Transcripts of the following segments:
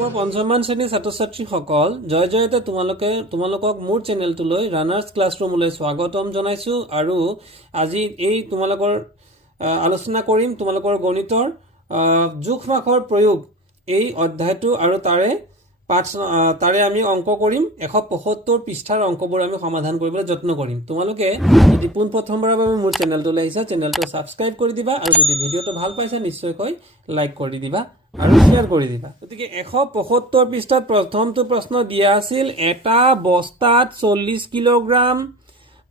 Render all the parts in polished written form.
মোৰ পঞ্চমমান শ্ৰেণীৰ ছাত্ৰ ছাত্ৰীসকল জয় জয়তে তোমালোকক মোৰ চেনেলটোলৈ ৰানাৰ্ছ ক্লাছৰুমলৈ স্বাগতম জনাইছোঁ আৰু আজি এই তোমালোকৰ আলোচনা কৰিম তোমালোকৰ গণিতৰ জোখ মাখৰ প্ৰয়োগ এই অধ্যায়টো আৰু তাৰে আমি অংক কৰিম 175 পৃষ্ঠাৰ অংকবোৰ আমি সমাধান কৰিবলৈ যত্ন কৰিম। তোমালোকে যদি পোনপ্ৰথমবাৰৰ বাবে মোৰ চেনেলটোলৈ আহিছা চেনেলটো ছাবস্ক্ৰাইব কৰি দিবা আৰু যদি ভিডিঅ'টো ভাল পাইছা নিশ্চয়কৈ লাইক কৰি দিবা আৰু শেয়াৰ কৰি দিবা। গতিকে 175 পৃষ্ঠাত প্ৰথমটো প্ৰশ্ন দিয়া আছিল এটা বস্তাত 40 কিলোগ্ৰাম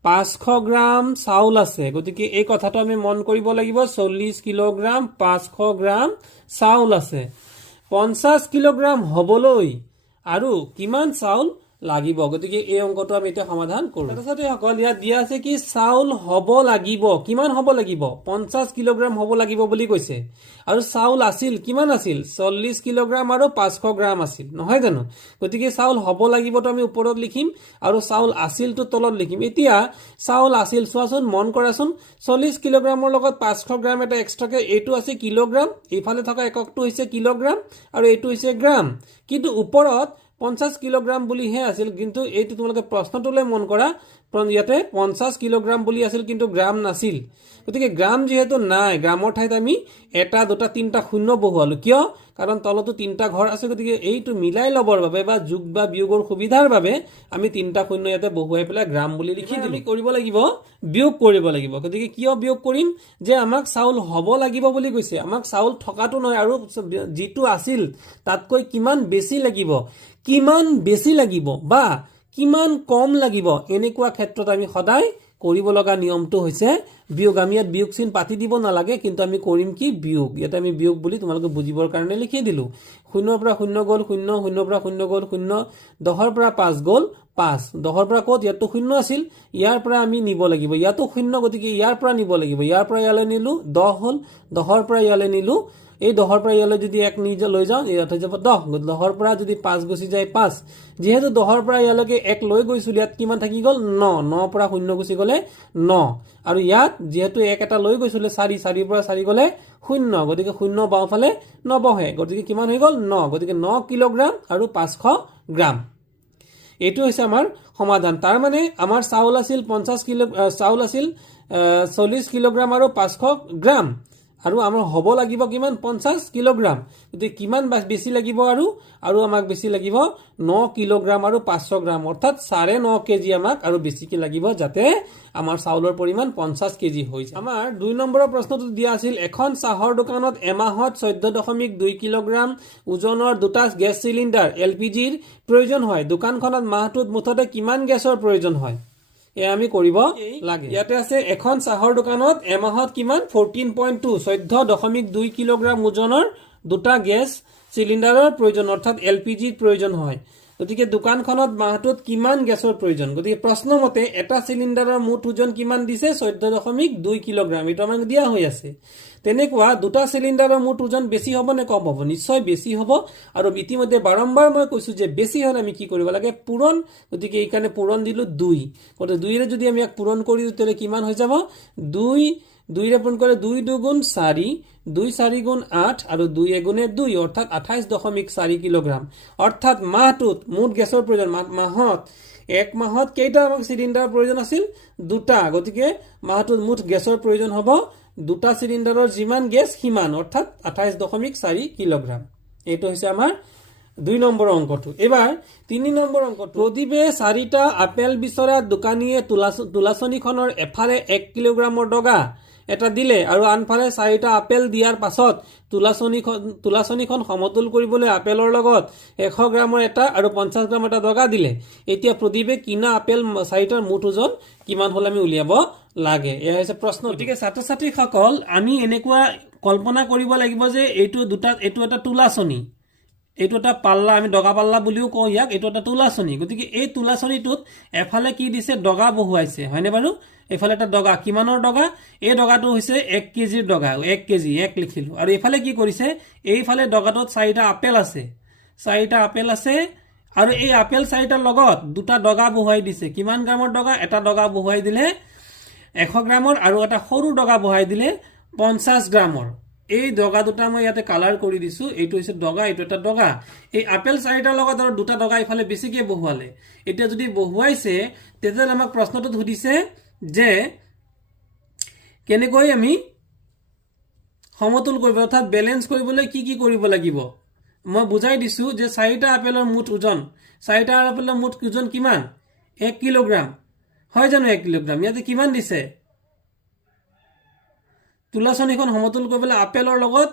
500 গ্ৰাম চাউল আছে। গতিকে এই কথাটো আমি মন কৰিব লাগিব 40 কিলোগ্ৰাম 500 গ্ৰাম চাউল আছে। 50 কিলোগ্ৰাম হবলৈ আৰু কিমান চাউল লাগিব। গতিকে এই অংকটো আমি এতিয়া সমাধান কৰোঁ। তাৰপিছতে সকল ইয়াত দিয়া আছে কি চাউল হ'ব লাগিব কিমান হ'ব লাগিব 50 কিলোগ্ৰাম হ'ব লাগিব বুলি কৈছে আৰু চাউল আছিল কিমান আছিল 40 কিলোগ্ৰাম আৰু 500 গ্ৰাম আছিল নহয় জানো। গতিকে চাউল হ'ব লাগিবতো আমি ওপৰত লিখিম আৰু চাউল আছিলটো তলত লিখিম। এতিয়া চাউল আছিল চোৱাচোন মন কৰাচোন 40 কিলোগ্ৰামৰ লগত 500 গ্ৰাম এটা এক্সট্ৰাকে এইটো আছে কিলোগ্ৰাম এইফালে থকা এককটো হৈছে কিলোগ্ৰাম আৰু এইটো হৈছে গ্ৰাম কিন্তু ওপৰত 50 কিলোগ্ৰাম বুলিহে আছিল কিন্তু এইটো তোমালোকে প্ৰশ্নটোলৈ মন কৰা ইয়াতে 50 কিলোগ্ৰাম বুলি আছিল কিন্তু গ্ৰাম নাছিল। গতিকে গ্ৰাম যেহেতু নাই গ্ৰামৰ ঠাইত আমি এটা দুটা তিনিটা শূন্য বহুৱালো কিয় কাৰণ তলতো তিনিটা ঘৰ আছে। গতিকে এইটো মিলাই ল'বৰ বাবে বা যোগ বা বিয়োগৰ সুবিধাৰ বাবে আমি তিনিটা শূন্য ইয়াতে বহুৱাই পেলাই গ্ৰাম বুলি লিখি দিম। আমি কৰিব লাগিব বিয়োগ কৰিব লাগিব। গতিকে কিয় বিয়োগ কৰিম যে আমাক চাউল হ'ব লাগিব বুলি কৈছে আমাক চাউল থকাটো নহয় আৰু যিটো আছিল তাতকৈ কিমান বেছি লাগিব বা কিমান কম লাগিব এনেকুৱা ক্ষেত্ৰত আমি সদায় কৰিব লগা নিয়মটো হৈছে বিয়োগ। আমি ইয়াত বিয়োগ চিন পাতি দিব নালাগে কিন্তু আমি কৰিম কি বিয়োগ। ইয়াতে আমি বিয়োগ বুলি তোমালোকে বুজিবৰ কাৰণে লিখি দিলো। 0 পৰা 0 গ'ল 0 0 পৰা 0 গ'ল 0 10 পৰা 5 গ'ল 5 10 পৰা ক'ত ইয়াতো 0 আছিল ইয়াৰ পৰা আমি নিব লাগিব ইয়াতো 0 গতিকে ইয়াৰ পৰা নিব লাগিব ইয়াৰ পৰা ইয়ালৈ নিলো 10 হ'ল 10 পৰা ইয়ালৈ নিলো এই 10 পৰা ইয়ালৈ যদি 1 নিজে লৈ যাওঁ ইয়াত হৈ যাব 10 10 পৰা যদি 5 গুচি যায় 5 যেহেতু 10 পৰা ইয়ালৈকে 1 লৈ গৈছিল ইয়াত কিমান থাকি গ'ল 9 9 পৰা 0 গুচি গ'লে 9 আৰু ইয়াত যেহেতু 1 এটা লৈ গৈছিল 4 4 পৰা 4 গ'লে 0 গতিকে 0 বাওঁফালে নবহে গতিকে কিমান হৈ গ'ল 9 গতিকে 9 কিলোগ্ৰাম আৰু 500 গ্ৰাম এইটো হৈছে আমাৰ সমাধান। তাৰ মানে আমাৰ চাউল আছিল 50 কিলো চাউল আছিল 40 কিলোগ্ৰাম আৰু 500 গ্ৰাম আৰু আমাৰ হ'ব লাগিব কিমান 50 কিলোগ্ৰাম। গতিকে কিমান বেছি লাগিব আৰু আমাক বেছি লাগিব 9 কিলোগ্ৰাম আৰু 500 গ্ৰাম অৰ্থাৎ 9.5 কেজি আমাক আৰু বেছিকে লাগিব যাতে আমাৰ চাউলৰ পৰিমাণ 50 কেজি হৈ যায়। আমাৰ 2 নম্বৰৰ প্ৰশ্নটো দিয়া আছিল এখন চাহৰ দোকানত এমাহত 14.2 কিলোগ্ৰাম ওজনৰ দুটা গেছ চিলিণ্ডাৰ LPGৰ প্ৰয়োজন হয়। দোকানখনত মাহটোত মুঠতে কিমান গেছৰ প্ৰয়োজন হয় আমি কৰিব লাগে। ইয়াতে আছে এখন চাহৰ দোকানত এমাহত কিমান 14.2 কিলোগ্ৰাম ওজনৰ দুটা গেছ চিলিণ্ডাৰৰ প্ৰয়োজন অৰ্থাৎ LPGৰ প্ৰয়োজন হয়। গতিকে দোকানখনত মাহটোত কিমান গেছৰ প্ৰয়োজন। গতিকে প্ৰশ্ন মতে এটা চিলিণ্ডাৰৰ মুঠ ওজন কিমান দিছে 14.2 কিলোগ্ৰাম এইটো আমাক দিয়া হৈ আছে। তেনেকুৱা দুটা চিলিণ্ডাৰৰ মুঠ ওজন বেছি হ'ব নে কম হ'ব নিশ্চয় বেছি হ'ব আৰু ইতিমধ্যে বাৰম্বাৰ মই কৈছো যে বেছি হ'লে আমি কি কৰিব লাগে পূৰণ। গতিকে এইকাৰণে পূৰণ দিলো 2 গতিকে 2 ৰে যদি আমি ইয়াক পূৰণ কৰি দিওঁ তেতিয়াহ'লে কিমান হৈ যাব 2 ৰে পূৰণ কৰিলে 2 2 4 2 4 8 আৰু 2 1 2 অৰ্থাৎ 28.4 কিলোগ্ৰাম অৰ্থাৎ মাহটোত মুঠ গেছৰ প্ৰয়োজন মাহত এক মাহত কেইটা আমাক চিলিণ্ডাৰৰ প্ৰয়োজন আছিল দুটা। গতিকে মাহটোত মুঠ গেছৰ প্ৰয়োজন হ'ব দুটা চিলিণ্ডাৰৰ যিমান গেছ সিমান অৰ্থাৎ 28.4 কিলোগ্ৰাম। এইটো হৈছে আমাৰ 2 নম্বৰ অংকটো। এবাৰ 3 নম্বৰ অংকটো প্ৰদীপে 4টা আপেল বিচৰা দোকানীয়ে তুলাচনীখনৰ এফালে 1 কিলোগ্ৰামৰ ডগা এটা দিলে আৰু আনফালে 4টা আপেল দিয়াৰ পাছত তুলাচনীখন সমতুল কৰিবলৈ আপেলৰ লগত 100 গ্ৰামৰ এটা আৰু 50 গ্ৰাম এটা ডগা দিলে। এতিয়া প্ৰদীপে কিনা আপেল 4টাৰ মুঠ ওজন কিমান হল আমি উলিয়াব লাগে এয়া হৈছে প্ৰশ্ন। গতিকে ছাত্ৰ ছাত্ৰীসকল আমি এনেকুৱা কল্পনা কৰিব লাগিব যে এইটো এটা তুলাচনী এইটো এটা পাল্লা আমি ডগা পাল্লা বুলিও কওঁ ইয়াক এইটো এটা তুলাচনী। গতিকে এই তুলাচনীটোত এফালে কি দিছে ডগা বহুৱাইছে হয়নে বাৰু এফালে এটা ডগা কিমানৰ ডগা এই ডগাটো হৈছে 1 কেজিৰ ডগা 1 কেজি 1 লিখিলো আৰু এফালে কি কৰিছে এইফালে ডগাটোত 4টা আপেল আছে 4টা আপেল আছে আৰু এই আপেল 4টাৰ লগত দুটা ডগা বহুৱাই দিছে কিমান গ্ৰামৰ ডগা এটা ডগা বহুৱাই দিলে 100 গ্ৰামৰ আৰু এটা সৰু ডগা বহুৱাই দিলে 50 গ্ৰামৰ এই ডগা দুটা মই ইয়াতে কালাৰ কৰি দিছো এইটো হৈছে ডগা এইটো এটা ডগা এই আপেল চাৰিটাৰ লগত আৰু দুটা ডগা ইফালে বেছিকৈ বহুৱালে এতিয়া যদি বহুৱাইছে তেতিয়াহ'লে আমাক প্ৰশ্নটোত সুধিছে যে কেনেকৈ আমি সমতুল কৰিব অৰ্থাৎ বেলেন্স কৰিবলৈ কি কি কৰিব লাগিব মই বুজাই দিছো যে চাৰিটা আপেলৰ মুঠ ওজন চাৰিটা আপেলৰ মুঠ ওজন কিমান 1 কিলোগ্ৰাম হয় জানো 1 কিলোগ্ৰাম ইয়াতে কিমান দিছে তুলাচনীখন সমতুল কৰিবলৈ আপেলৰ লগত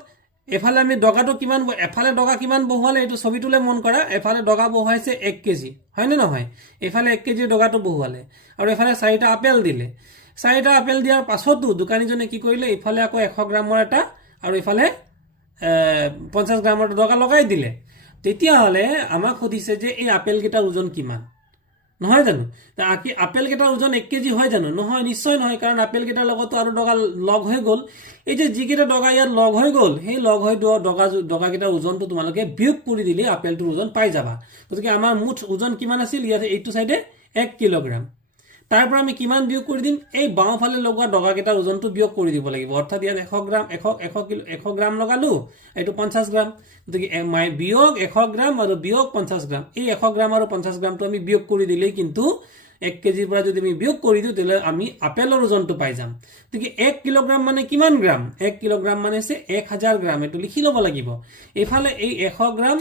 এফালে আমি ডগাটো কিমান এফালে ডগা কিমান বহুৱালে এইটো ছবিটোলে মন কৰা এফালে ডগা বহুৱাইছে 1 কেজি হয় নে নহয় এফালে 1 কেজি ডগাটো বহুৱালে আৰু এফালে চাৰিটা আপেল দিলে চাৰিটা আপেল দিয়াৰ পাছতো দোকানীজনে কি কৰিলে ইফালে আকৌ 100 গ্ৰামৰ এটা আৰু ইফালে 50 গ্ৰামৰ ডগা লগাই দিলে তেতিয়াহ'লে আমাক সুধিছে যে এই আপেল কেইটাৰ ওজন কিমান নহয় জানো আপেল কেইটাৰ ওজন 1 কেজি হয় জানো নহয় নিশ্চয় নহয় কাৰণ আপেল কেইটাৰ লগত আৰু ডগা লগ হৈ গ'ল এই যে যিকেইটা ডগা ইয়াত লগ হৈ গ'ল সেই লগ হৈ ডগা কেইটাৰ ওজনটো তোমালোকে বিয়োগ কৰি দিলে আপেলটোৰ ওজন পাই যাবা গতিকে আমাৰ মুঠ ওজন কিমান আছিল ইয়াতে এইটো সাইডে 1 কিলোগ্ৰাম তাৰ পৰা আমি কিমান বিয়োগ কৰি দিম এই বাওঁফালে লগোৱা ডগা কেইটাৰ ওজনটো বিয়োগ কৰি দিব লাগিব অৰ্থাৎ ইয়াত 100 গ্ৰাম 100 গ্ৰাম লগালো এইটো 50 গ্ৰাম গতিকে বিয়োগ 100 গ্ৰাম আৰু বিয়োগ 50 গ্ৰাম এই 100 গ্ৰাম আৰু 50 গ্ৰামটো আমি বিয়োগ কৰি দিলেই কিন্তু 1 কেজিৰ পৰা যদি আমি বিয়োগ কৰি দিওঁ তেতিয়াহ'লে আমি আপেলৰ ওজনটো পাই যাম গতিকে 1 কিলোগ্ৰাম মানে কিমান গ্ৰাম 1 কিলোগ্ৰাম মানে হৈছে 1000 গ্ৰাম এইটো লিখি ল'ব লাগিব এইফালে এই 100 গ্ৰাম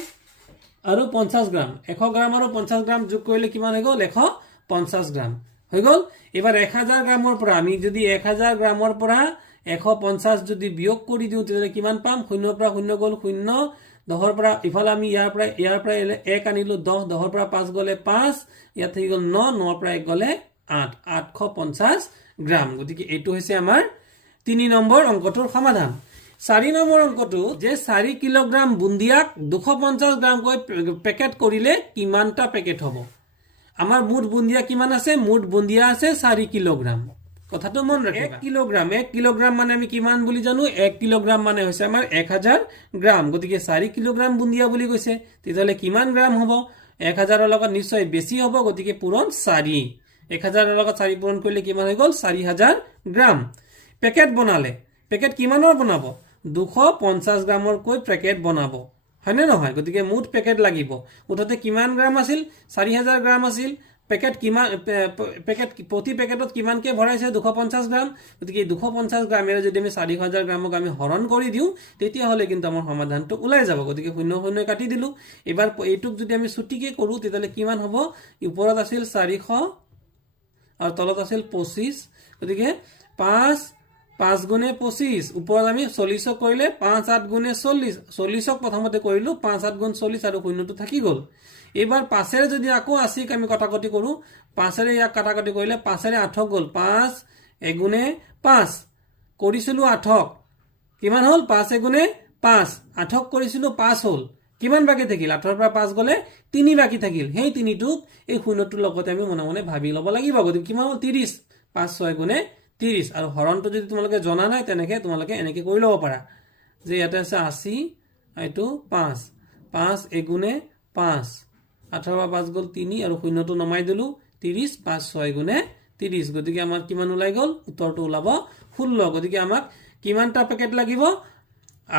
আৰু 50 গ্ৰাম 100 গ্ৰাম আৰু 50 গ্ৰাম যোগ কৰিলে কিমান হৈ গ'ল 150 গ্ৰাম হৈ গ'ল এবাৰ 1000 গ্ৰামৰ পৰা আমি যদি 1000 গ্ৰামৰ পৰা 150 যদি বিয়োগ কৰি দিওঁ তেতিয়াহ'লে কিমান পাম 0 পৰা 0 গ'ল 0 10ৰ পৰা ইফালে আমি ইয়াৰ পৰা 1 আনিলো 10 10ৰ পৰা 5 গ'লে 5 ইয়াত হৈ গ'ল 9 9ৰ পৰা 1 গ'লে 8 850 গ্ৰাম গতিকে এইটো হৈছে আমাৰ 3 নম্বৰ অংকটোৰ সমাধান 4 নম্বৰ অংকটো যে 4 কিলোগ্ৰাম বুন্দিয়াক 250 গ্ৰামকৈ পেকেট কৰিলে কিমানটা পেকেট হ'ব আমাৰ মুঠ বুন্দিয়া কিমান আছে মুঠ বুন্দিয়া আছে 4 কিলোগ্ৰাম কথাটো মন ৰাখিবা 1 কিলোগ্ৰাম মানে আমি কিমান বুলি জানো 1 কিলোগ্ৰাম মানে হৈছে আমাৰ 1000 গ্ৰাম গতিকে 4 কিলোগ্ৰাম বুন্দিয়া বুলি কৈছে তেতিয়াহ'লে কিমান গ্ৰাম হ'ব 1000ৰ লগত নিশ্চয় বেছি হ'ব গতিকে পূৰণ 4 1000ৰ লগত 4 পূৰণ কৰিলে কিমান হৈ গ'ল 4000 গ্ৰাম পেকেট বনালে পেকেট কিমানৰ বনাব 250 গ্ৰামৰকৈ পেকেট বনাব হয়নে নহয় গতিকে মুঠ পেকেট লাগিব মুঠতে কিমান গ্ৰাম আছিল 4000 গ্ৰাম আছিল পেকেট কিমান পেকেট প্ৰতি পেকেটত কিমানকে ভৰাইছে 250 গ্ৰাম গতিকে 250 গ্ৰামেৰে যদি আমি 4000 গ্ৰামক আমি হৰণ কৰি দিওঁ তেতিয়াহ'লে কিন্তু আমাৰ সমাধানটো ওলাই যাব গতিকে 0 0 কাটি দিলো এবাৰ এইটোক যদি আমি ছুটিকে কৰো তেতিয়াহ'লে কিমান হ'ব ওপৰত আছিল 400 আৰু তলত আছিল 25 গতিকে 5 গুণে 25 ওপৰত আমি 40 কৰিলে 5 8 গুণে 40 40ক প্ৰথমতে কৰিলো 5 8 গুণ 40 আৰু শূন্যটো থাকি গ'ল এবাৰ 5 এৰে যদি আকৌ 80ক আমি কটাকটি কৰো 5 এৰে ইয়াক কটাকটি কৰিলে 5 এৰে 8ক গ'ল 5 1 গুণে 5 কৰিছিলো 8ক কিমান হ'ল 5 1 গুণে 5 8ক কৰিছিলো 5 হ'ল কিমান বাকি থাকিল 8ৰ পৰা 5 গ'লে 3 বাকি থাকিল সেই 3টোক এই শূন্যটোৰ লগতে আমি মনে মনে ভাবি ল'ব লাগিব গতিকে কিমান হ'ল 30 5 6 গুণে 30 আৰু হৰণটো যদি তোমালোকে জনা নাই তেনেকে তোমালোকে এনেকে কৰি ল'ব পাৰা যে ইয়াতে আছে 80 এইটো 5 5 1 গুণে 5 8ৰ পৰা 5 গ'ল 3 আৰু শূন্যটো নমাই দিলো 30 5 6 গুণে 30 গতিকে আমাৰ কিমান ওলাই গ'ল উত্তৰটো ওলাব 16 গতিকে আমাক কিমানটা পেকেট লাগিব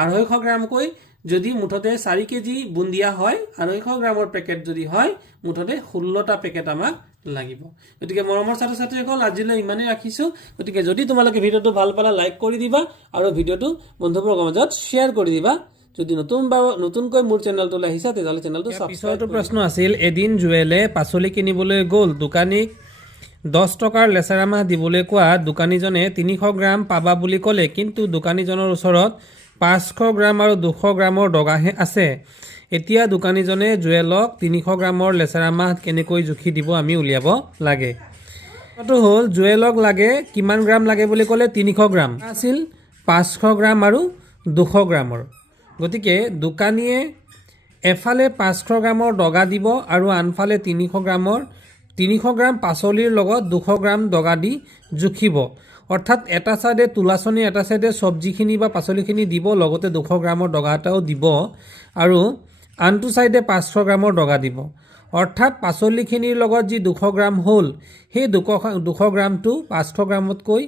250 গ্ৰামকৈ যদি মুঠতে 4 কেজি বুন্দিয়া হয় 250 গ্ৰামৰ পেকেট যদি হয় মুঠতে 16টা পেকেট আমাক লাগিব গতিকে মৰমৰ ছাত্ৰ-ছাত্ৰীসকল আজিলৈ ইমানেই ৰাখিছো গতিকে যদি তোমালোকে ভিডিওটো ভাল পালা লাইক কৰি দিবা আৰু ভিডিওটো বন্ধুবৰ্গৰ মাজত শ্বেয়াৰ কৰি দিবা যদি নতুনকৈ মোৰ চেনেলটোলৈ আহিছা তেতিয়াহ'লে চেনেলটো সাবস্ক্ৰাইব পিছৰটো প্ৰশ্ন আছিল এদিন জুৱেলে পাচলি কিনিবলৈ গ'ল দোকানীক 10 টকাৰ লেচাৰা মাহ দিবলৈ কোৱা দোকানীজনে 300 গ্ৰাম পাবা বুলি ক'লে কিন্তু দোকানীজনৰ ওচৰত 500 গ্ৰাম আৰু 200 গ্ৰামৰ ডগাহে আছে এতিয়া দোকানীজনে জুৱেলক 300 গ্ৰামৰ লেচাৰা মাহ কেনেকৈ জুখি দিব আমি উলিয়াব লাগে এইটো হ'ল জুৱেলক লাগে কিমান গ্ৰাম লাগে বুলি ক'লে 300 গ্ৰাম আছিল 500 গ্ৰাম আৰু 200 গ্ৰামৰ গতিকে দোকানীয়ে এফালে 500 গ্ৰামৰ ডগা দিব আৰু আনফালে 300 গ্ৰাম পাচলিৰ লগত 200 গ্ৰাম ডগা দি জুখিব অৰ্থাৎ এটা সাইডে তুলাচনী এটা সাইডে সবজিখিনি বা পাচলিখিনি দিব লগতে 200 গ্ৰামৰ ডগা এটাও দিব আৰু আনটো সাইডে 500 গ্ৰামৰ ডগা দিব অৰ্থাৎ পাচলিখিনিৰ লগত যি 200 গ্ৰাম হ'ল সেই 200 গ্ৰামটো 500 গ্ৰামতকৈ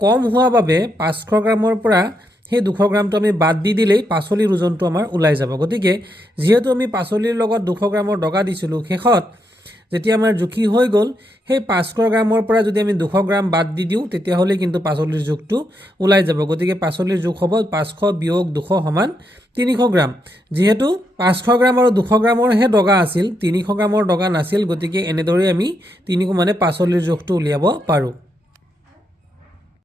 কম হোৱা বাবে 500 গ্ৰামৰ পৰা সেই 200 গ্ৰামটো আমি বাদ দি দিলেই পাচলিৰ ওজনটো আমাৰ ওলাই যাব। গতিকে যিহেতু আমি পাচলিৰ লগত 200 গ্ৰামৰ দগা দিছিলোঁ, শেষত যেতিয়া আমাৰ জুখি হৈ গ'ল, সেই 500 গ্ৰামৰ পৰা যদি আমি 200 গ্ৰাম বাদ দি দিওঁ, তেতিয়াহ'লে কিন্তু পাচলিৰ জোখটো ওলাই যাব। গতিকে পাচলিৰ জোখ হ'ব 500 বিয়োগ 200 সমান 300 গ্ৰাম। যিহেতু 500 গ্ৰাম আৰু 200 গ্ৰামৰহে দগা আছিল, 300 গ্ৰামৰ দগা নাছিল, গতিকে এনেদৰে আমি পাচলিৰ জোখটো উলিয়াব পাৰোঁ।